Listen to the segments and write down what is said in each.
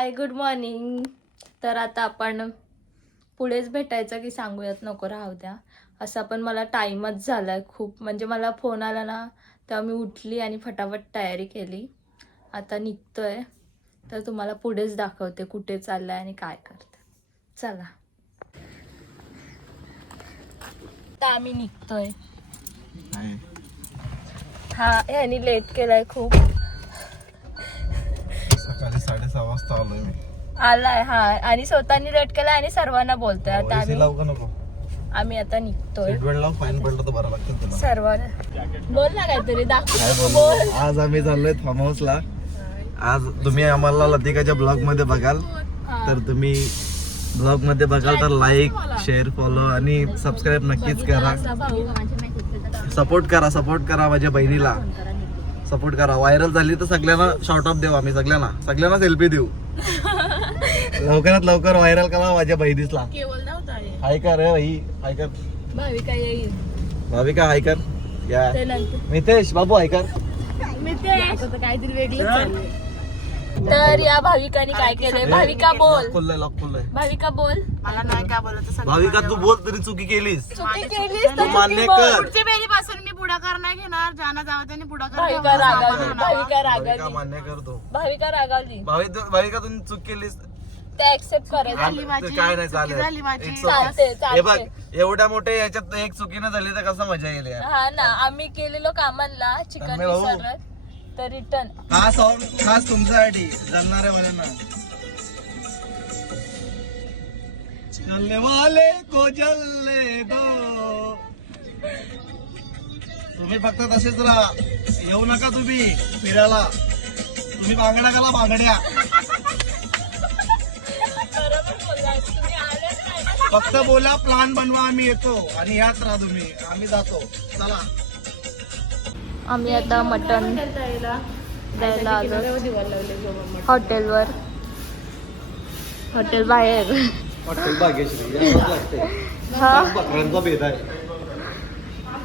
हाय, good morning. तर आता आपण पुढेच भेटायचं की सांगूयात नको राहू द्या असं, पण मला टाईमच झालाय खूप. म्हणजे मला फोन आला ना तेव्हा मी उठली आणि फटाफट तयारी केली. आता निघतोय, तर तुम्हाला पुढेच दाखवते कुठे चाललंय आणि काय करते. चला, आता आम्ही निघतोय. हा, ह्यानी लेट केलाय खूप. सकाळी 6:30 वाजता आलोय मी. आलाय हा, आणि स्वतःनी लेट केलाय आणि सर्वांना बोलतोय. आता आम्ही आता निघतोय. फाईन पडलं तर बरं लागतं तुला. सर्वांना बोल ना काहीतरी, दाखव बोल. आज आम्ही चाललोय फार्म हाऊसला. आज तुम्ही आम्हाला लतिकाच्या ब्लॉग मध्ये बघाल, तर तुम्ही ब्लॉग मध्ये बघाल तर लाईक, शेअर, फॉलो आणि सबस्क्राईब नक्कीच करा. सपोर्ट करा माझ्या बहिणीला. सपोर्ट करा. व्हायरल झाली तर सगळ्यांना शॉर्ट ऑफ देऊ. आम्ही सगळ्यांना सेल्फी देऊ. लवकरात लवकर व्हायरल करा माझ्या बहिणीला. हाय कर रे भाई, हाय कर. भाविका येईल. भाविका हाय कर. या मितेश बाबू हाय कर. काहीतरी वेगळं. तर या भाविकाने काय केलंय? भाविका बोल. लॉक खोललंय. भाविका बोल. मला नाही काय बोलत. भाविका तू बोल, तरी चुकी केलीस. चुकी केलीस तू मान्य कर. पुढच्या वेळीपासून मी पुढाकार नाही घेणार. ज्यांना जावं त्यांनी पुढाकार भाविका रागावली. भाविका भाविका रागावली. मान्य करतो. भाविका रागावली. भाविका तुम्ही चूक केलीस. ते ऍक्सेप्ट करायचं. काय नाही चालेल. झाली माझी. It's okay. चालते हे बघ, चालते. एवढ्या मोठे याच्यात एक चुकीनं झाली तर कसं मजा येईल यार. हा ना, आम्ही केलेलो कामांना चिकन तन्मय भाऊ. विसरलं तर रिटर्न. हा सॉन्ग खास तुमच्यासाठी जलणाऱ्या वाल्यांना. जलने वाले को जलने दो. तुम्ही फक्त तसेच राहा, येऊ नका तुम्ही फिरायला. तुम्ही बांगड्या घाला, बांगड्या. फक्त बोला, प्लॅन बनवा, आम्ही येतो आणि यात राहा तुम्ही. आम्ही जातो. चला. आम्ही आता मटन द्यायला आलो हॉटेलवर. हॉटेल बाहेर. हॉटेल भाग्यश्री हा, बकऱ्यांचा भेद आहे.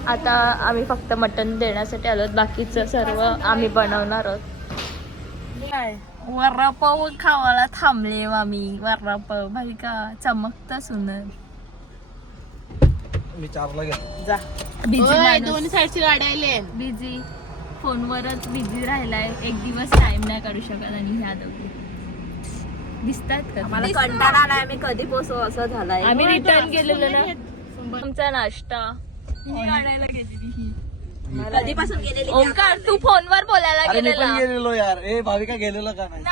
आता आम्ही फक्त मटन देण्यासाठी आलो. बाकीचं सर्व आम्ही बनवणार आहोत. वडापाव खावायला थांबले आम्ही. वडापाव भाविका चमकता सुंदर. मी 4ला गेलो. जा. बिझी दोन्ही साईडची गाडी आले. बिझी, फोनवरच बिझी राहिलाय. एक दिवस टाइम नाही काढू शकत. आणि ह्या दोघी दिसतात का? मला कंटाळा आलाय. आम्ही कधी पोचू असं झालंय. आम्ही रिटर्न गेलेलो ना. आमचा नाश्ता कधीपासून गेलेली. ओंकार, तू फोनवर बोलायला अरे मी गेलेला. पण गेलेलो यार. ए भाविका गेलेलो का नाही?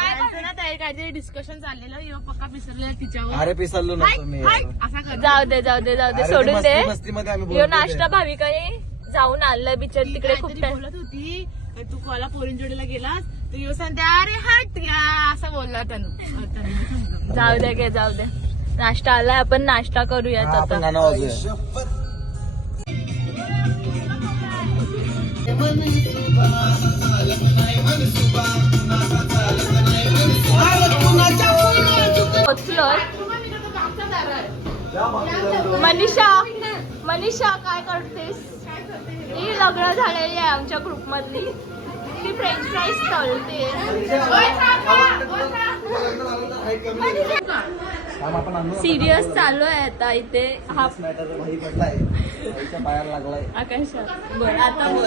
ना काहीतरी डिस्कशन चाललेलं. यो पक्का पिसरलेला तिच्यावर. अरे पिसरलो नसतो मी यार. असा कर. जाऊ दे अरे सोडून दे. मस्तीमध्ये आम्ही यो बोलतो नाश्ता भाविकाने जाऊन आणलाय बिचार तिकडे खूप काहीतरी टाइम. बोलत होती. तू कोला पोरींजोडीला गेलास तर यो सांगते अरे हट या असं बोलला त्यानं. जाऊ दे. नाश्ता आलाय, आपण नाश्ता करूयात हा, आपण आता. गाणं वाजूया. पोचलोय. मनीषा काय करतेस? ही लग्न झालेली आहे आमच्या ग्रुप मधली. ती फ्रेंच फ्राईज तळते. सिरियस चालू आहे आता इथे. हा भाई पडलाय, भाईच्या पायाला लागलाय. आकाश बोल, आता बोल.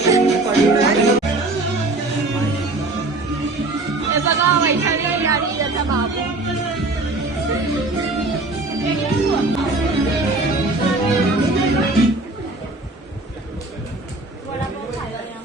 हे बघा, वैशाली आणि याचा बाबू. वडापाव खायला या.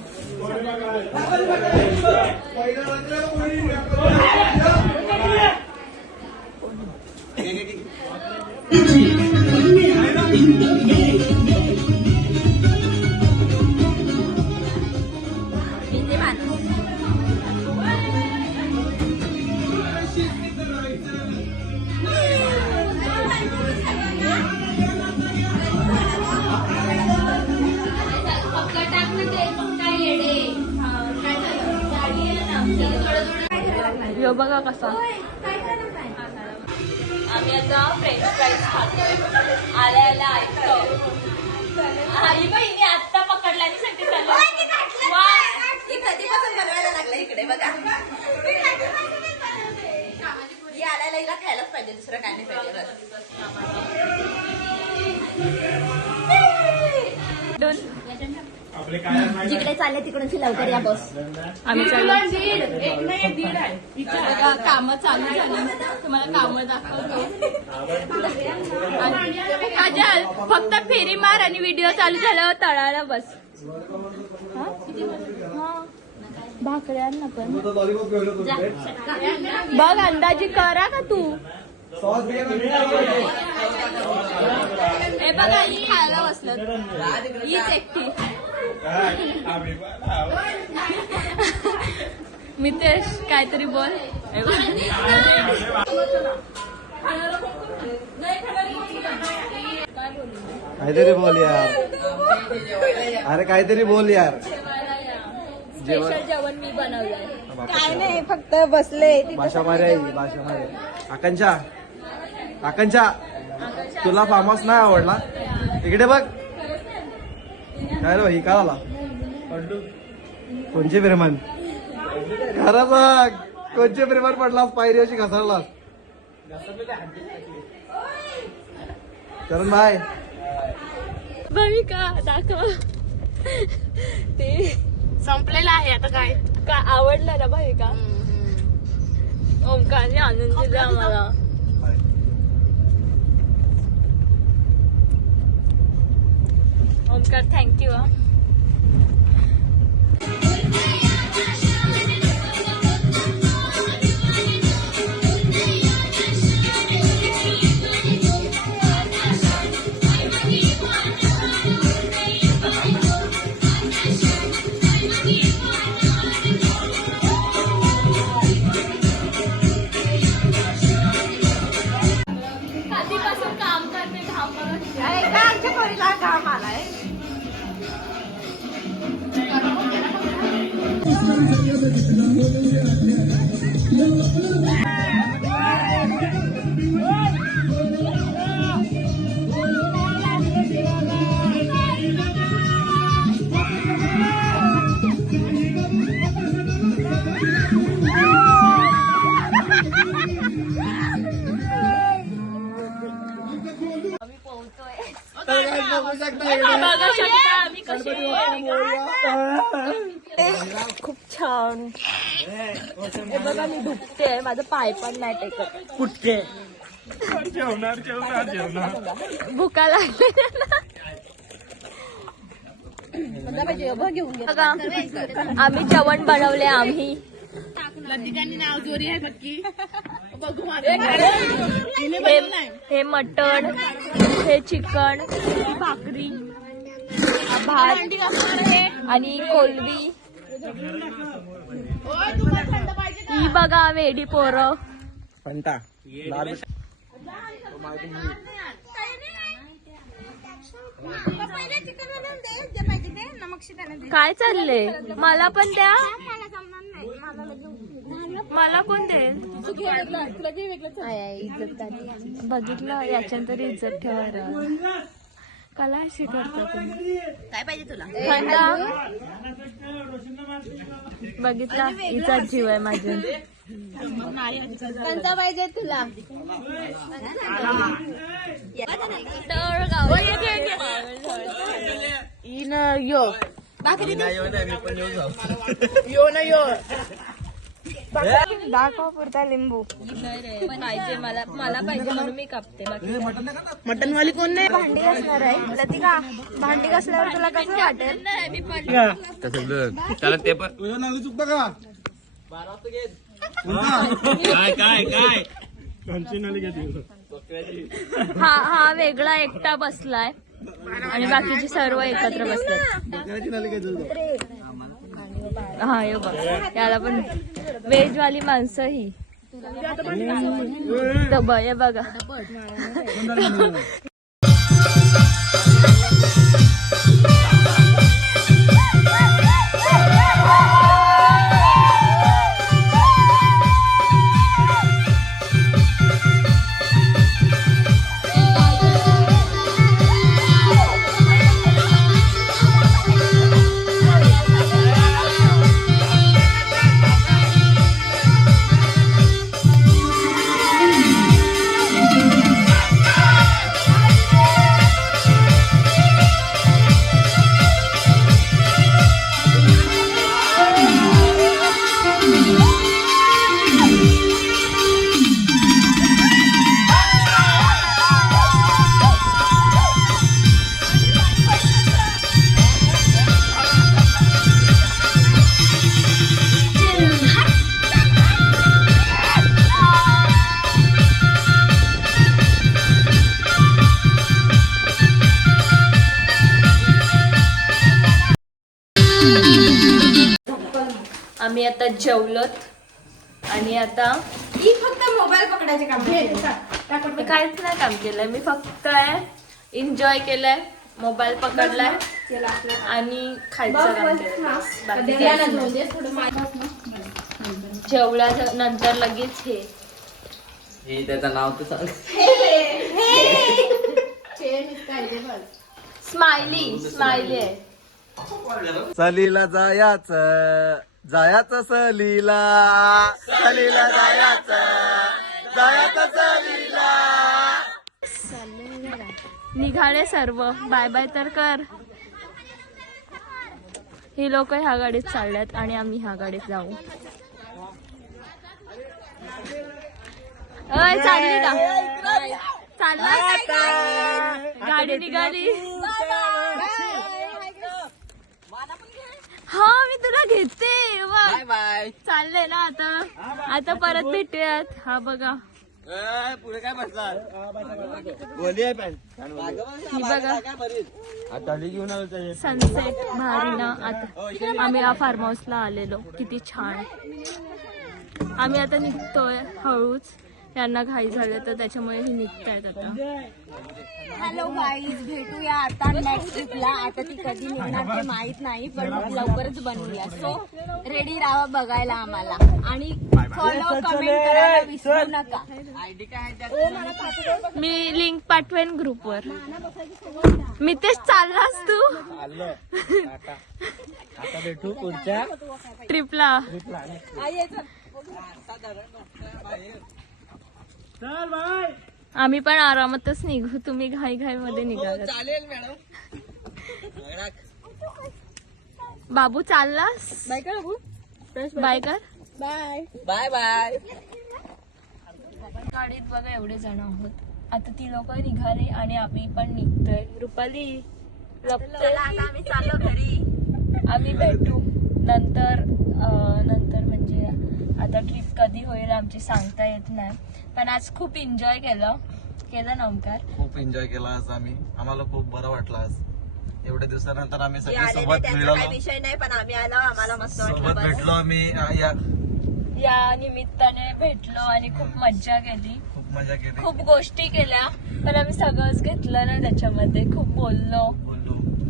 यो बघा कसा. आम्ही आता फ्रेंच फ्राईज खातोय. आल्या ऐकतो. आई बहिणी आत्ता पकडला आणि सगळी कधीपासून बनवायला लागला इकडे बघा. हिला खायलाच पाहिजे, दुसरं काय नाही पाहिजे जिकडे चालले तिकडून लवकर या बस. आम्ही चाललो. एक नाही दीड आहे. बघा, कामं चालू झाली. तुम्हाला कामं दाखवतो. काजल फक्त फेरी मार आणि व्हिडिओ चालू झाल्यावर तळाला बस. भाकऱ्यांना पण बघ, अंदाजी करा का तू. हे बघा, ही खायला बसलं, हीच एकटी. मितेश काहीतरी बोल. काहीतरी बोल यार. अरे काहीतरी बोल यार. स्पेशल जेवण मी बनवलंय. काय नाही, फक्त बसले. भाषा मारे भाषा मारे. आकांक्षा आकांक्षा तुला फार्म हाऊस नाही आवडला? इकडे बघ. काय रे ही आला कोणचे प्रेमान? खरं बघ, कोणचे प्रेमान पडलास? पायरी अशी घसरलास. चरण बाय. भूमिका दाखव. ते संपलेलं आहे आता काय. का आवडलं ना भूमिका? ओमकारने आनंद दिला आम्हाला. ओमकार थँक्यू. आधीपासून काम करते, घाम बघा. आमच्या पोरीला काम आलाय. बघा शकता आम्ही कसे. खूप छान. हे बघा, मी दुखते, माझा पाय पण नाही टेकत. कुठे भुका लागली बघा. आम्ही जेवण बनवले. आम्ही लतिकांनी नाव जोरी आहे नक्की. बघू हे मटण, हे चिकन, भाकरी, भात आणि कोलबी. ही बघा वेडी पोरं. फंटा काय चाललंय? मला पण द्या. मला कोण देईल? बघितलं, याच्यानंतर इज्जत ठेवायला. कला अशी करता तुम्ही. काय पाहिजे तुला? बघितला, हिचा जीव आहे माझ्या. कोणता पाहिजे तुला? यो दाखव पुरता लिंबू. पाहिजे मला पाहिजे म्हणून मी कापते. मटन वाली कोण नाही. भांडी घासणार आहे लतिका. भांडी घासल्यावर तुला कसं वाटेल? त्याला ते पण चुकतं का? काय हा वेगळा एकटा बसलाय आणि बाकीचे सर्व एकत्र बसतात. हा हे बघ, याला पण व्हेज वाली माणसं ही. हे बघा. जेवलोत आणि आता ही फक्त मोबाईल पकडायचे काम मी काहीच नाही काम केलंय. मी फक्त एन्जॉय केलंय, मोबाईल पकडलाय आणि खायचं काम केलंय. बाकी काहीच नाही. जेवल्या नंतर लगेच हे त्याचं नाव तर सांग. स्माइली आहे. सलीला जायाचं सलीला जायाचं सलीला. निघाले सर्व. बाय बाय तर कर. ही लोक ह्या गाडीत चालल्यात आणि आम्ही ह्या गाडीत जाऊ. चालली का? चालला गाडी निघाली. हा मी तुला घेते. चाललंय ना आता परत भेटूयात. हा बघा पुढे काय बसला बोली आहे पण ही बघा सनसेट भारी ना. आता आम्ही या फार्म हाऊसला आलेलो. किती छान. आम्ही आता निघतोय हळूच. यांना घाई झाली तर त्याच्यामुळे ही निघतायत आता. हॅलो गाईज, भेटूया आता नेक्स्ट ट्रिपला. आता ती कधी निघणार ते माहित नाही, पण लवकरच बनवूया. सो रेडी राहा बघायला आम्हाला आणि फॉलो कमेंट करायला विसरू नका. मी लिंक पाठवेन ग्रुपवर. मी तेच चाललास तू आता भेटू पुढच्या ट्रिपला. चल बाय. आम्ही पण आरामातच निघू. तुम्ही घाई घाई मध्ये निघालात. चालेल मॅडम. बाबू चाललास? बाय का बाबू? बाय कर. Bye bye bye. गाडीत बघा एवढे जण आहोत. आता ती लोक निघाली आणि आम्ही पण निघतोय. रुपाली लपतोय. आता आम्ही चाललो घरी. आम्ही भेटू नंतर. नंतर म्हणजे आता ट्रिप कधी होईल आमची सांगता येत नाही. पण आज खूप एन्जॉय केलं ना ओंकार. खूप एन्जॉय केला आज आम्ही. आम्हाला खूप बरं वाटलं आज. एवढ्या दिवसानंतर आम्ही सगळे सोबत मिळालो. विषय नाही, पण आम्ही आलो. आम्हाला मस्त सोबत भेटलो आम्ही. या निमित्ताने भेटलो आणि खूप मज्जा केली. खूप मजा केली. खूप गोष्टी केल्या. पण आम्ही सगळंच घेतलं ना त्याच्यामध्ये. खूप बोललो,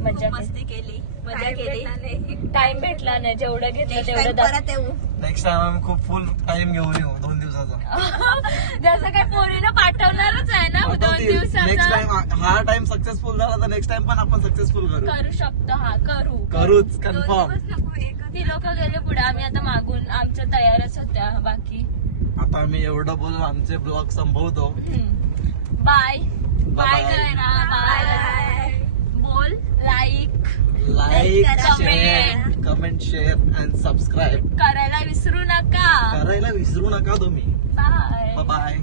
मज्जा केली. मजा केली. टाइम भेटला नाही. जेवढं घेतलं तेवढं परत येऊ. नेक्स्ट टाइम आम्ही खूप फुल टाइम घेऊन येऊ. 2 दिवसाचा. जसं काय पोरीनं पाठवणारच आहे ना 2 नेक्स्ट दिवसाचा. टाइम हा टाइम सक्सेसफुल झाला तर नेक्स्ट टाइम पण आपण सक्सेसफुल करू शकतो. हा करूच कन्फर्म. ती लोक गेले पुढे. आम्ही आता मागून आमच्या तयारच होत्या. बाकी आता आम्ही एवढं बोलून आमचे ब्लॉग संपवतो. बाय बाय करा. बाय बोल. Like share comment share and subscribe करायला विसरू नका तुम्ही. Bye bye.